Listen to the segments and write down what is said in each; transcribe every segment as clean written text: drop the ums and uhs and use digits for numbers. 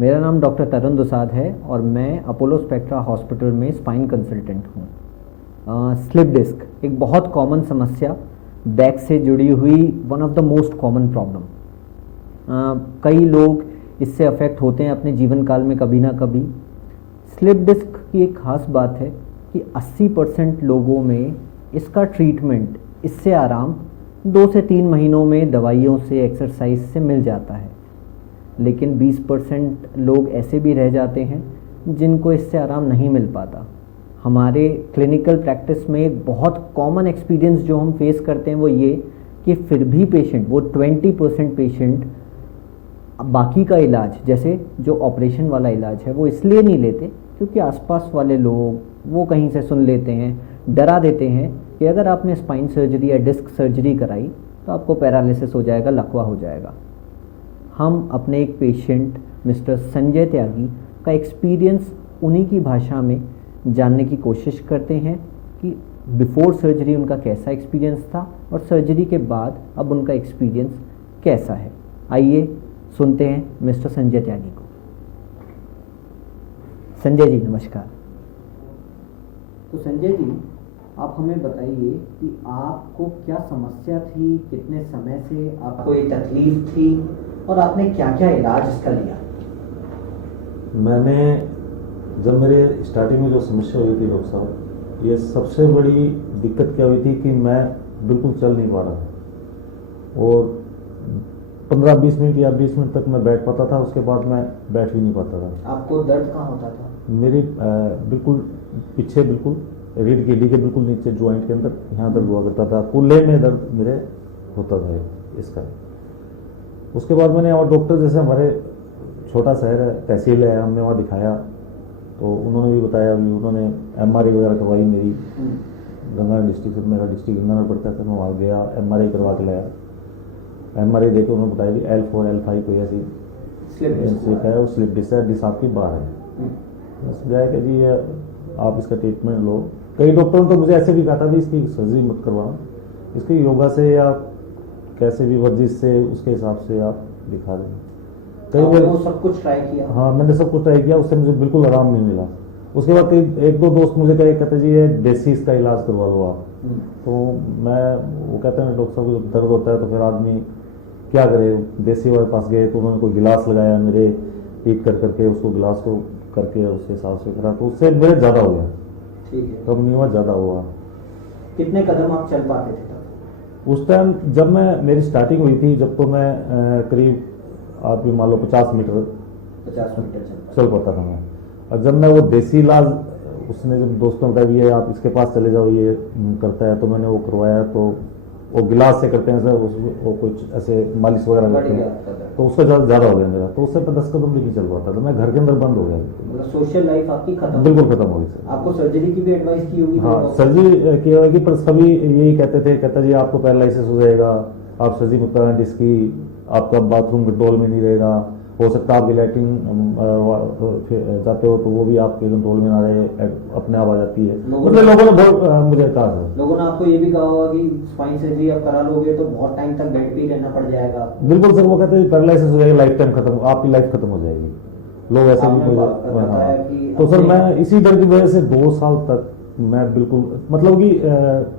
मेरा नाम डॉक्टर तरुण दुसाद है और मैं अपोलो स्पेक्ट्रा हॉस्पिटल में स्पाइन कंसल्टेंट हूँ। स्लिप डिस्क एक बहुत कॉमन समस्या, बैक से जुड़ी हुई one of the most common problem. कई लोग इससे अफेक्ट होते हैं अपने जीवन काल में कभी ना कभी। स्लिप डिस्क की एक ख़ास बात है कि 80% लोगों में इसका ट्रीटमेंट, इससे आराम 2 से 3 महीनों में दवाइयों से, एक्सरसाइज से मिल जाता है। लेकिन 20% लोग ऐसे भी रह जाते हैं जिनको इससे आराम नहीं मिल पाता। हमारे क्लिनिकल प्रैक्टिस में एक बहुत कॉमन एक्सपीरियंस जो हम फेस करते हैं वो ये कि फिर भी पेशेंट, वो 20% पेशेंट बाकी का इलाज, जैसे जो ऑपरेशन वाला इलाज है, वो इसलिए नहीं लेते क्योंकि आसपास वाले लोग वो कहीं से सुन लेते हैं, डरा देते हैं कि अगर आपने स्पाइन सर्जरी या डिस्क सर्जरी कराई तो आपको पैरालिसिस हो जाएगा, लकवा हो जाएगा। हम अपने एक पेशेंट मिस्टर संजय त्यागी का एक्सपीरियंस उन्हीं की भाषा में जानने की कोशिश करते हैं कि बिफोर सर्जरी उनका कैसा एक्सपीरियंस था और सर्जरी के बाद अब उनका एक्सपीरियंस कैसा है। आइए सुनते हैं मिस्टर संजय त्यागी को। संजय जी नमस्कार। तो संजय जी, आप हमें बताइए कि आपको क्या समस्या थी, कितने समय से आपको ये तकलीफ थी और आपने क्या क्या इलाज इसका लिया? मैंने जब मेरे स्टार्टिंग में जो समस्या हुई थी डॉक्टर साहब, ये सबसे बड़ी दिक्कत क्या हुई थी कि मैं बिल्कुल चल नहीं पा रहा था और 15-20 मिनट या 20 मिनट तक मैं बैठ पाता था, उसके बाद मैं बैठ भी नहीं पाता था। आपको दर्द कहाँ होता था? मेरी बिल्कुल पीछे, बिल्कुल रीढ़ की हड्डी के बिल्कुल नीचे ज्वाइंट के अंदर यहाँ दर्द हुआ करता था, कूल्हे में दर्द मेरे होता था इसका। उसके बाद मैंने और डॉक्टर, जैसे हमारे छोटा शहर है, तहसील है, हमने वहाँ दिखाया तो उन्होंने भी बताया, भी उन्होंने MRI वगैरह करवाई मेरी। गंगानगर डिस्ट्रिक्ट से, मेरा डिस्ट्रिक्ट गंगानगर पड़ता था, मैं वहाँ गया, MRI करवा के लाया। MRI देखे उन्होंने बताया भी L4 L5 कोई ऐसी स्लिप है, वो स्लिप डिस्क आपकी बाहर है। बस जाए कि जी आप इसका ट्रीटमेंट लो। कई डॉक्टरों ने तो मुझे ऐसे भी कहा था भी इसकी सर्जरी मत करवाना, इसकी योगा से या कैसे भी वर्जिश से उसके हिसाब से आप दिखा दें। कई बार वो सब कुछ ट्राई किया? हाँ, मैंने सब कुछ ट्राई किया, उससे मुझे बिल्कुल आराम नहीं मिला। उसके बाद एक दो दोस्त मुझे कहते जी ये देसी इसका इलाज करवा लो आप। तो वो कहते हैं डॉक्टर साहब को जब दर्द होता है तो फिर आदमी क्या करे, देसी वाले पास गए तो उन्होंने कोई गिलास लगाया मेरे, हीट करके उसको गिलास को करके उसके हिसाब से करा, तो उससे मेरे ज़्यादा हो गया। ठीक है। कम नहीं हुआ, ज़्यादा हुआ। कितने कदम आप चल पाते थे तब? उस टाइम जब मेरी स्टार्टिंग हुई थी, जब तो मैं करीब आप भी मान लो 50 मीटर चल पाता था मैं। और जब मैं वो देसी इलाज, उसने जब दोस्तों ने बताया ये आप इसके पास चले जाओ, ये करता है, तो मैंने वो करवाया। तो वो गिलास से करते हैं सर, वो कुछ ऐसे मालिश वगैरह करते हैं, तो उसका ज़्यादा हो गया मेरा। तो उससे 10 कदम भी नहीं चल पाता था, मैं घर के अंदर बंद हो गया। मतलब सोशल लाइफ आपकी खत्म? बिल्कुल खत्म हो गई सर। आपको सर्जरी की भी एडवाइस की होगी? हाँ, सर्जरी की होगी, पर सभी यही कहता जी आपको पैरालिसिस हो जाएगा, आप सर्जरी मत कराएं, जिसकी आपका बाथरूम कंट्रोल में नहीं रहेगा, हो सकता है आपकी लैट्रिन जाते हो तो वो भी आपके कंट्रोल में ना रहे, अपने आप आ जाती है। मतलब लोगों ने बहुत मुझे कहा था। लोगों ने आपको ये भी कहा होगा कि स्पाइन सर्जरी आप करा लोगे तो बहुत टाइम तक बेड पे ही रहना पड़ जाएगा? बिल्कुल सर, वो कहते हैं पैरालिसिस हो जाएगा, लाइफ टाइम खत्म, आपकी लाइफ खत्म हो जाएगी। लोग ऐसे भी। तो सर मैं इसी डर की वजह से 2 साल तक मैं बिल्कुल, मतलब कि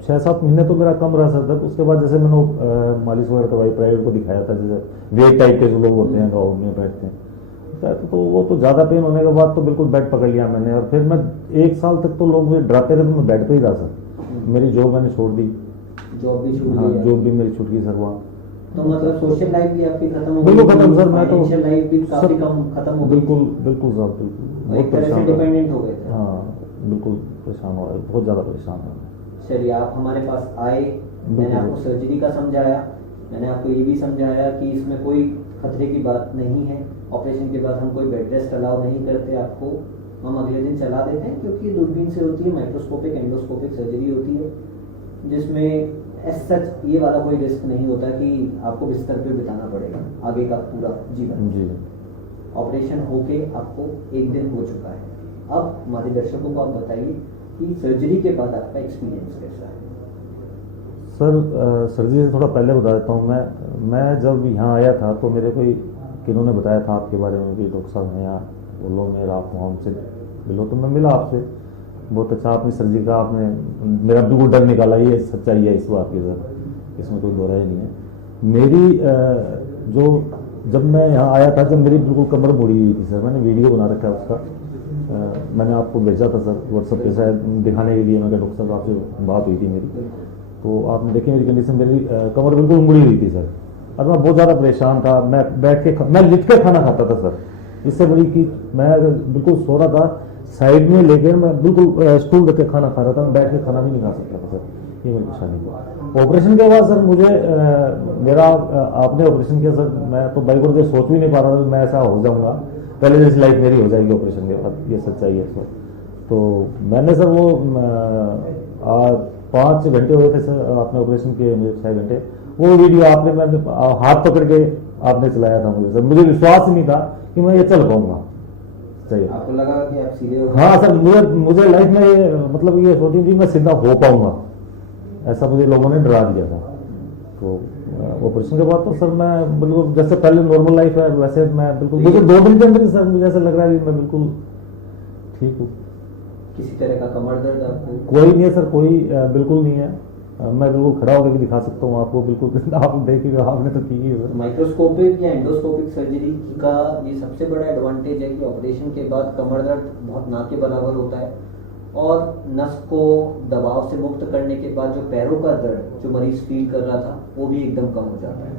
6-7 महीने तो मेरा कम रहा सर दर्द। उसके बाद जैसे मैंने मालिश वगैरह करवाई, प्राइवेट को दिखाया था, जैसे वेट टाइप के जो लोग होते हैं गाँव में बैठते हैं, तो वो तो ज़्यादा पेन होने के बाद तो बिल्कुल बेड पकड़ लिया मैंने। और फिर मैं 1 साल तक तो लोग मुझे डराते थे, तो मैं बेड पे ही रहा सर। मेरी जॉब मैंने छोड़ दी। जॉब भी छूट हाँ, गई? जॉब भी मेरी छूट गई सर वहाँ। तो मतलब सोशल लाइफ भी आपकी खत्म हो गई? बिल्कुल खत्म सर। मैं तो फाइनेंशियल लाइफ भी काफी कम खत्म हो गई? बिल्कुल साहब, बिल्कुल एक तरह से डिपेंडेंट हो गए थे? हाँ, बिल्कुल परेशान हो रहा है, बहुत ज़्यादा परेशान हो रहा है। चलिए, आप हमारे पास आए, मैंने आपको सर्जरी का समझाया, मैंने आपको ये भी समझाया कि इसमें कोई खतरे की बात नहीं है। ऑपरेशन के बाद हम कोई बेड रेस्ट अलाउ नहीं करते आपको, हम अगले दिन चला देते हैं, क्योंकि दूरबीन से होती है, माइक्रोस्कोपिक एंडोस्कोपिक सर्जरी होती है, जिसमें एज सच ये वाला कोई रिस्क नहीं होता कि आपको बिस्तर पे बिताना पड़ेगा आगे का पूरा जीवन। जी। ऑपरेशन होके आपको 1 दिन हो चुका है। अब हमारे दर्शकों को आप बताइए कि सर्जरी के बाद आपका एक्सपीरियंस कैसा है? सर सर्जरी से थोड़ा पहले बता देता हूँ। मैं जब यहाँ आया था तो मेरे कोई किन्होंने बताया था आपके बारे में भी, डॉक्टर साहब हैं यहाँ बोलो मेरा, आप वहाँ उनसे मिलो, तो मैं मिला आपसे। बहुत अच्छा आपने सर्जरी का, आपने मेरा बिल्कुल डर निकाला, ये सच्चाई है इस बात की सर, इसमें कोई दोहराई नहीं है। मेरी जो जब मैं यहाँ आया था, जब मेरी बिल्कुल कमर मुड़ी हुई थी सर, मैंने वीडियो बना रखा है उसका, मैंने आपको भेजा था सर व्हाट्सएप पे शायद दिखाने के लिए। मैं डॉक्टर साहब आपसे बात हुई थी मेरी, तो आपने देखी मेरी कंडीशन, मेरी कमर बिल्कुल मुड़ी हुई थी सर, और मैं बहुत ज़्यादा परेशान था। मैं बैठ के मैं लिट के खाना खाता था सर, इससे बड़ी कि मैं बिल्कुल सो रहा था साइड में लेकर, मैं बिल्कुल स्टूल रख के खाना खा रहा था, मैं बैठ के खाना भी नहीं खा सकता था सर, ये मेरी परेशानी थी। ऑपरेशन के बाद सर मुझे मेरा आपने ऑपरेशन किया सर, मैं तो बाई को सोच भी नहीं पा रहा था मैं ऐसा हो जाऊंगा, पहले जैसी लाइफ मेरी हो जाएगी ऑपरेशन के बाद, ये सच्चाई है सर। तो मैंने सर वो 5 घंटे हुए थे सर, आपने ऑपरेशन किए मुझे 6 घंटे, वो वीडियो आपने, मैंने हाथ पकड़ के आपने चलाया था मुझे सर, मुझे विश्वास ही नहीं था कि मैं ये चल पाऊंगा। सही, आपको लगा कि आप सीधे हो? हाँ सर, मुझे लाइफ में ये मतलब ये सोची थी मैं सीधा हो पाऊंगा, ऐसा मुझे लोगों ने डरा दिया था। तो ऑपरेशन के बाद तो सर मैं बिल्कुल जैसे पहले नॉर्मल लाइफ है वैसे मैं बिल्कुल, मुझे 2 दिन के अंदर ही सर मुझे ऐसा लग रहा है कि मैं बिल्कुल ठीक हूँ। किसी तरह का कमर दर्द आपको? कोई नहीं है सर, कोई बिल्कुल नहीं है। मैं बिल्कुल खड़ा होकर भी दिखा सकता हूँ आपको, बिल्कुल आप देखिए, आपने तो की ही है सर। माइक्रोस्कोपिक या एंडोस्कोपिक सर्जरी का ये सबसे बड़ा एडवांटेज है कि ऑपरेशन के बाद कमर दर्द बहुत ना के बराबर होता है, और नस को दबाव से मुक्त करने के बाद जो पैरों का दर्द जो मरीज फील कर रहा था वो भी एकदम कम हो जाता है।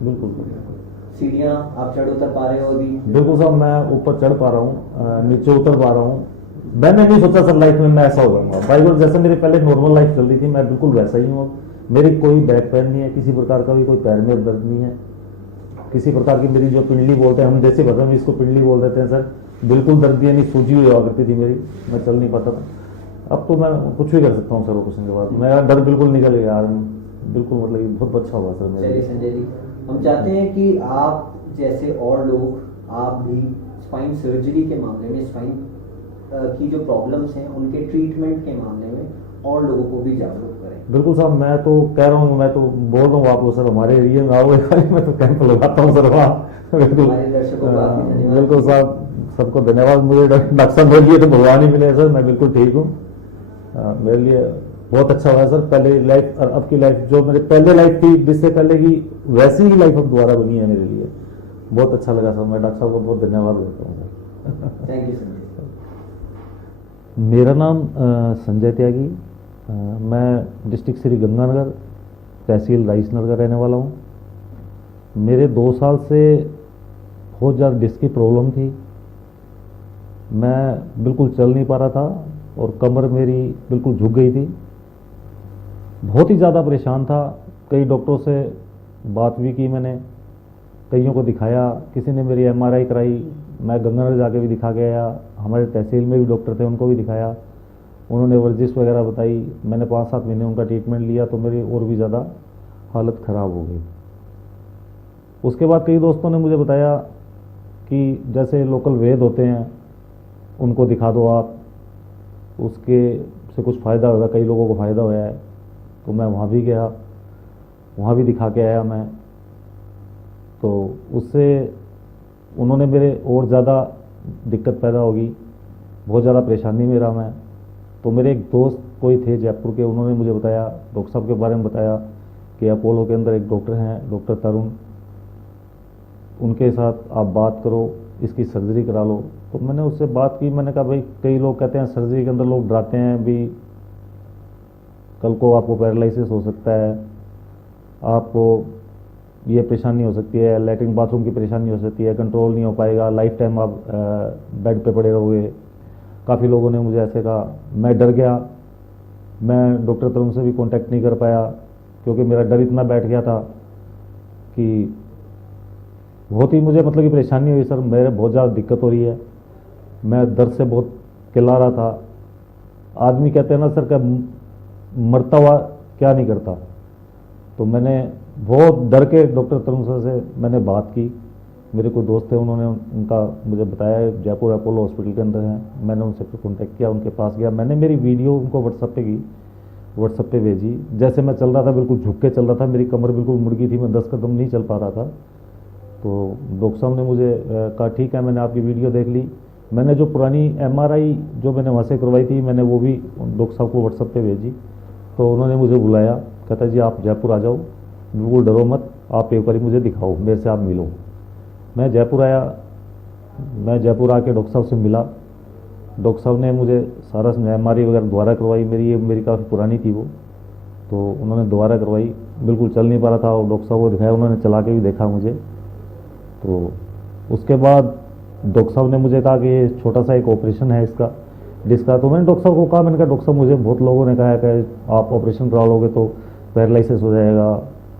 बिल्कुल बिल्कुल। सीढ़ियाँ आप चढ़ उतर पा रहे हो अभी? बिल्कुल साहब, मैं ऊपर चढ़ पा रहा हूँ, नीचे उतर पा रहा हूँ। मैंने नहीं सोचा सर लाइफ में मैं ऐसा हो जाऊंगा, बाई गॉड जैसे मेरी पहले नॉर्मल लाइफ चल रही थी मैं बिल्कुल वैसा ही हूँ। मेरी कोई बैक पेन नहीं है, किसी प्रकार का भी कोई पैर में दर्द नहीं है, किसी प्रकार की मेरी जो पिंडली बोलते हैं हम देसी भाषा में इसको पिंडली बोल देते हैं सर, बिल्कुल दर्द यानी सूजी हुई हुआ करती थी मेरी, मैं चल नहीं पाता था। अब तो मैं कुछ भी कर सकता हूँ सर ऑपरेशन के बाद, मेरा डर बिल्कुल निकल गया यार, बिल्कुल मतलब बहुत अच्छा हुआ सर मेरे। चलिए संजय जी, हम चाहते हैं कि आप जैसे और लोग, आप भी स्पाइन सर्जरी के मामले में, स्पाइन की जो प्रॉब्लम्स हैं उनके ट्रीटमेंट के मामले में और लोगों को भी जागरूक करें। बिल्कुल साहब, मैं तो कह रहा हूँ, मैं तो बोल रहा हूँ आपको सर, हमारे एरिया में आओगे मैं तो कैंप लगाता हूँ सर वहाँ। हमारे दर्शकों को आपकी धन्यवाद। बिल्कुल साहब, सबको धन्यवाद। मुझे डॉक्टर साहब मेरे लिए तो भगवान ही मिले सर, मैं बिल्कुल ठीक हूँ। मेरे लिए बहुत अच्छा हुआ सर, पहले लाइफ और अब की लाइफ, जो मेरे पहले लाइफ थी जिससे पहले की वैसी ही लाइफ अब दोबारा बनी है मेरे लिए, बहुत अच्छा लगा सर। मैं डॉक्टर साहब को बहुत धन्यवाद देता हूँ सर। Thank you Sanjay. मेरा नाम संजय त्यागी, मैं डिस्ट्रिक्ट श्री गंगानगर, तहसील राइसनगर का रहने वाला हूँ। मेरे 2 साल से बहुत ज़्यादा डिस्क की प्रॉब्लम थी, मैं बिल्कुल चल नहीं पा रहा था और कमर मेरी बिल्कुल झुक गई थी, बहुत ही ज़्यादा परेशान था। कई डॉक्टरों से बात भी की मैंने, कईयों को दिखाया, किसी ने मेरी MRI कराई, मैं गंगानगर जाके भी दिखा के आया, हमारे तहसील में भी डॉक्टर थे उनको भी दिखाया, उन्होंने वर्जिश वगैरह बताई, मैंने 5-7 महीने उनका ट्रीटमेंट लिया तो मेरी और भी ज़्यादा हालत ख़राब हो गई। उसके बाद कई दोस्तों ने मुझे बताया कि जैसे लोकल वैद्य होते हैं उनको दिखा दो आप, उसके से कुछ फ़ायदा होगा, कई लोगों को फ़ायदा होया है। तो मैं वहाँ भी गया, वहाँ भी दिखा के आया मैं, तो उससे उन्होंने मेरे और ज़्यादा दिक्कत पैदा होगी, बहुत ज़्यादा परेशानी में रहा मैं। तो मेरे एक दोस्त कोई थे जयपुर के, उन्होंने मुझे बताया, डॉक्टर साहब के बारे में बताया कि अपोलो के अंदर एक डॉक्टर हैं, डॉक्टर तरुण, उनके साथ आप बात करो, इसकी सर्जरी करा लो। तो मैंने उससे बात की, मैंने कहा भाई कई लोग कहते हैं सर्जरी के अंदर लोग डराते हैं भी कल को आपको पैरालिसिस हो सकता है, आपको ये परेशानी हो सकती है, लैट्रिन बाथरूम की परेशानी हो सकती है, कंट्रोल नहीं हो पाएगा, लाइफ टाइम आप बेड पे पड़े रहोगे। काफ़ी लोगों ने मुझे ऐसे कहा, मैं डर गया, मैं डॉक्टर तरुण से भी कांटेक्ट नहीं कर पाया क्योंकि मेरा डर इतना बैठ गया था कि बहुत ही मुझे मतलब कि परेशानी हुई सर, मेरे बहुत ज़्यादा दिक्कत हो रही है, मैं दर्द से बहुत चिल्ला रहा था। आदमी कहते हैं ना सर, का मरता हुआ क्या नहीं करता। तो मैंने बहुत डर के डॉक्टर तरुण सर से मैंने बात की, मेरे कोई दोस्त थे, उन्होंने उनका मुझे बताया जयपुर अपोलो हॉस्पिटल के अंदर हैं। मैंने उनसे कॉन्टेक्ट किया, उनके पास गया, मैंने मेरी वीडियो उनको व्हाट्सएप पे भेजी। जैसे मैं चल रहा था बिल्कुल झुक के चल रहा था, मेरी कमर बिल्कुल मुड़ गई थी, मैं 10 कदम नहीं चल पा रहा था। तो डॉक्टर साहब ने मुझे कहा ठीक है, मैंने आपकी वीडियो देख ली। मैंने जो पुरानी MRI जो मैंने वहाँ से करवाई थी, मैंने वो भी डॉक्टर साहब को व्हाट्सएप पे भेजी। तो उन्होंने मुझे बुलाया, कहता जी आप जयपुर आ जाओ, बिल्कुल डरो मत, आप एक बार मुझे दिखाओ, मेरे से आप मिलो। मैं जयपुर आया, मैं जयपुर आके डॉक्टर साहब से मिला। डॉक्टर साहब ने मुझे सारा MRI वगैरह दोबारा करवाई, मेरी काफ़ी पुरानी थी वो, तो उन्होंने दोबारा करवाई। बिल्कुल चल नहीं पा रहा था, और डॉक्टर साहब को दिखाया, उन्होंने चला के भी देखा मुझे। तो उसके बाद डॉक्टर साहब ने मुझे कहा कि ये छोटा सा एक ऑपरेशन है इसका, डिस्क का। तो मैंने डॉक्टर साहब को कहा, मैंने कहा डॉक्टर साहब मुझे बहुत लोगों ने कहा है कि आप ऑपरेशन करा लोगे तो पैरालिसिस हो जाएगा,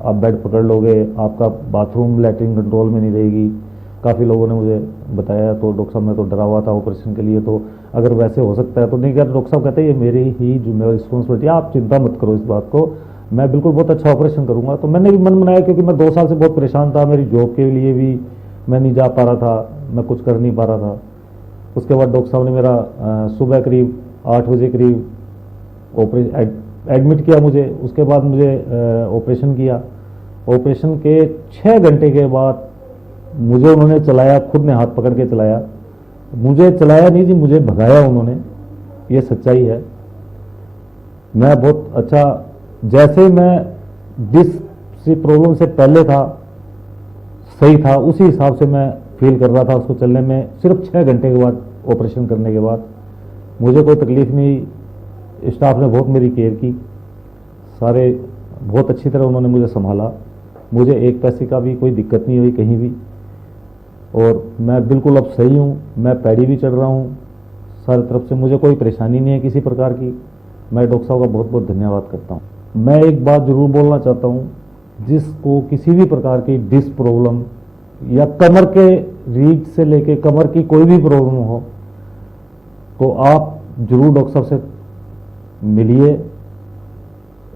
आप बेड पकड़ लोगे, आपका बाथरूम लैट्रिन कंट्रोल में नहीं रहेगी, काफ़ी लोगों ने मुझे बताया। तो डॉक्टर साहब मैं तो डरा हुआ था ऑपरेशन के लिए, तो अगर वैसे हो सकता है तो नहीं। क्या डॉक्टर साहब कहते हैं ये मेरी ही जिम्मेवारी रिस्पॉन्सिबिलिटी है, आप चिंता मत करो इस बात को, मैं बिल्कुल बहुत अच्छा ऑपरेशन करूँगा। तो मैंने भी मन बनाया, क्योंकि मैं 2 साल से बहुत परेशान था, मेरी जॉब के लिए भी मैं नहीं जा पा रहा था, मैं कुछ कर नहीं पा रहा था। उसके बाद डॉक्टर साहब ने मेरा सुबह करीब 8 बजे करीब एडमिट किया मुझे। उसके बाद मुझे ऑपरेशन किया। ऑपरेशन के 6 घंटे के बाद मुझे उन्होंने चलाया, खुद ने हाथ पकड़ के चलाया। मुझे चलाया नहीं जी, मुझे भगाया उन्होंने, ये सच्चाई है। मैं बहुत अच्छा, जैसे मैं जिस प्रॉब्लम से पहले था सही था, उसी हिसाब से मैं फील कर रहा था उसको चलने में। सिर्फ 6 घंटे के बाद ऑपरेशन करने के बाद मुझे कोई तकलीफ नहीं, स्टाफ ने बहुत मेरी केयर की, सारे बहुत अच्छी तरह उन्होंने मुझे संभाला, मुझे एक पैसे का भी कोई दिक्कत नहीं हुई कहीं भी, और मैं बिल्कुल अब सही हूँ। मैं पैडी भी चढ़ रहा हूँ, सारी तरफ से मुझे कोई परेशानी नहीं है किसी प्रकार की। मैं डॉक्टर साहब का बहुत बहुत धन्यवाद करता हूँ। मैं एक बात ज़रूर बोलना चाहता हूँ, जिसको किसी भी प्रकार की डिस्क प्रॉब्लम या कमर के रीढ़ से लेके कमर की कोई भी प्रॉब्लम हो, तो आप जरूर डॉक्टर साहब से मिलिए।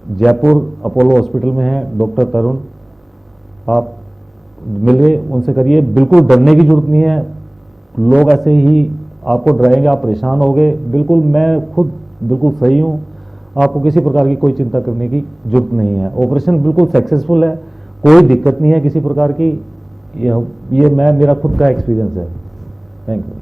जयपुर अपोलो हॉस्पिटल में है डॉक्टर तरुण, आप मिलिए, उनसे करिए। बिल्कुल डरने की जरूरत नहीं है, लोग ऐसे ही आपको डराएंगे, आप परेशान होगे। बिल्कुल मैं खुद बिल्कुल सही हूँ, आपको किसी प्रकार की कोई चिंता करने की जरूरत नहीं है। ऑपरेशन बिल्कुल सक्सेसफुल है, कोई दिक्कत नहीं है किसी प्रकार की। ये मेरा खुद का एक्सपीरियंस है। Thank you.